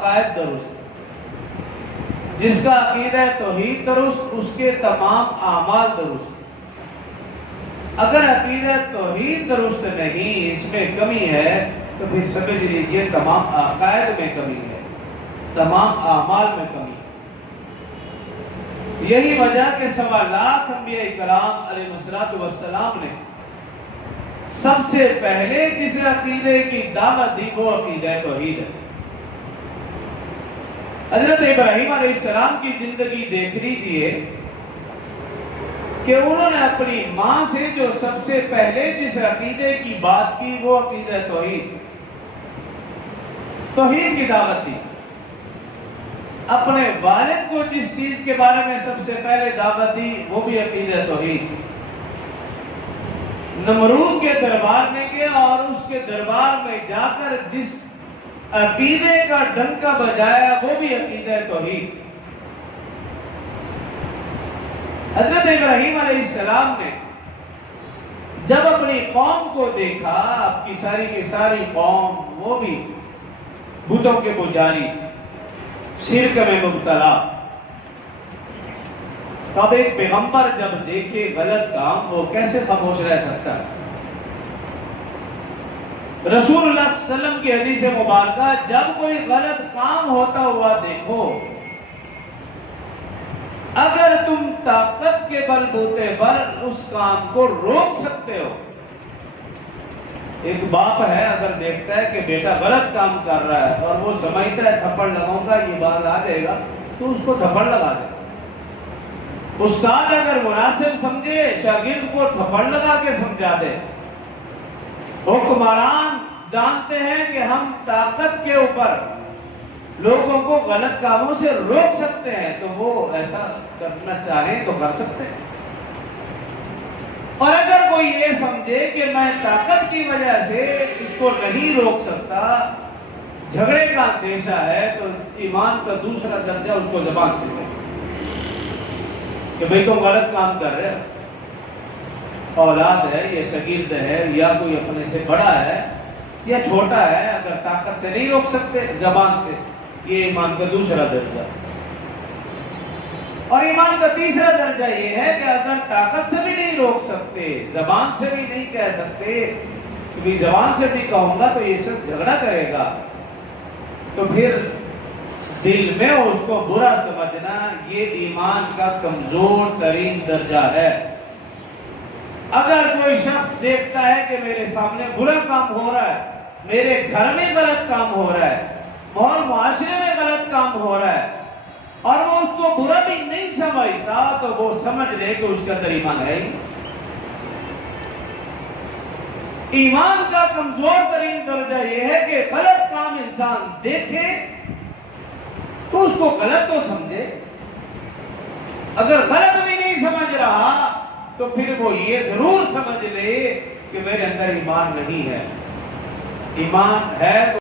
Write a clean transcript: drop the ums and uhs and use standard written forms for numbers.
عقائد درست، جس کا عقیدہ توحید درست، اس کے تمام اعمال درست۔ اگر عقیدہ توحید درست نہیں، اس میں کمی ہے، تو پھر سمجھ لیجئے تمام عقائد میں کمی ہے، تمام اعمال میں کمی ہے۔ یہی وجہ کہ 1.25 لاکھ انبیاء کرام علیہ السلام نے سب سے پہلے جس عقیدے کی دعوت دی وہ عقیدہ توحید ہے۔ حضرت ابراہیم علیہ السلام کی زندگی دیکھ لیجیے کہ انہوں نے اپنی ماں سے جو سب سے پہلے جس عقیدے کی بات کی وہ عقیدہ توحید کی دعوت دی۔ اپنے والد کو جس چیز کے بارے میں سب سے پہلے دعوت دی وہ بھی عقیدہ توحید۔ نمرود کے دربار میں گیا اور اس کے دربار میں جا کر جس عقیدے کا ڈنکا بجایا وہ بھی عقیدہ توحید۔ حضرت ابراہیم علیہ السلام نے جب اپنی قوم کو دیکھا، آپ کی ساری قوم وہ بھی بتوں کے پجاری، شرک میں مبتلا، تب ایک پیغمبر جب دیکھے غلط کام وہ کیسے خاموش رہ سکتا ہے؟ رسول اللہ صلی اللہ علیہ وسلم کی حدیث مبارکہ، جب کوئی غلط کام ہوتا ہوا دیکھو، اگر تم طاقت کے بل بوتے پر اس کام کو روک سکتے ہو۔ ایک باپ ہے، اگر دیکھتا ہے کہ بیٹا غلط کام کر رہا ہے اور وہ سمجھتا ہے تھپڑ لگاؤں گا یہ بات آ جائے گا تو اس کو تھپڑ لگا دے۔ استاد اگر مناسب سمجھے شاگرد کو تھپڑ لگا کے سمجھا دے۔ حکمران جانتے ہیں کہ ہم طاقت کے اوپر لوگوں کو غلط کاموں سے روک سکتے ہیں تو وہ ایسا کرنا چاہیں تو کر سکتے ہیں۔ اور اگر کوئی یہ سمجھے کہ میں طاقت کی وجہ سے اس کو نہیں روک سکتا، جھگڑے کا اندیشہ ہے، تو ایمان کا دوسرا درجہ اس کو زبان سے دے کہ بھئی تم غلط کام کر رہے ہو۔ اولاد ہے یا شاگرد ہے یا کوئی اپنے سے بڑا ہے یا چھوٹا ہے، اگر طاقت سے نہیں روک سکتے زبان سے، یہ ایمان کا دوسرا درجہ۔ اور ایمان کا تیسرا درجہ یہ ہے کہ اگر طاقت سے بھی نہیں روک سکتے، زبان سے بھی نہیں کہہ سکتے، کیونکہ زبان سے بھی کہوں گا تو یہ سب جھگڑا کرے گا، تو پھر دل میں اس کو برا سمجھنا یہ ایمان کا کمزور ترین درجہ ہے۔ اگر کوئی شخص دیکھتا ہے کہ میرے سامنے برا کام ہو رہا ہے، میرے گھر میں غلط کام ہو رہا ہے اور معاشرے میں غلط کام ہو رہا ہے، اور وہ اس کو برا بھی نہیں سمجھتا، تو وہ سمجھ لے کہ اس کا اندر ایمان ہے ہی۔ ایمان کا کمزور ترین درجہ یہ ہے کہ غلط کام انسان دیکھے تو اس کو غلط تو سمجھے، اگر غلط بھی نہیں سمجھ رہا تو پھر وہ یہ ضرور سمجھ لے کہ میرے اندر ایمان نہیں ہے۔ ایمان ہے تو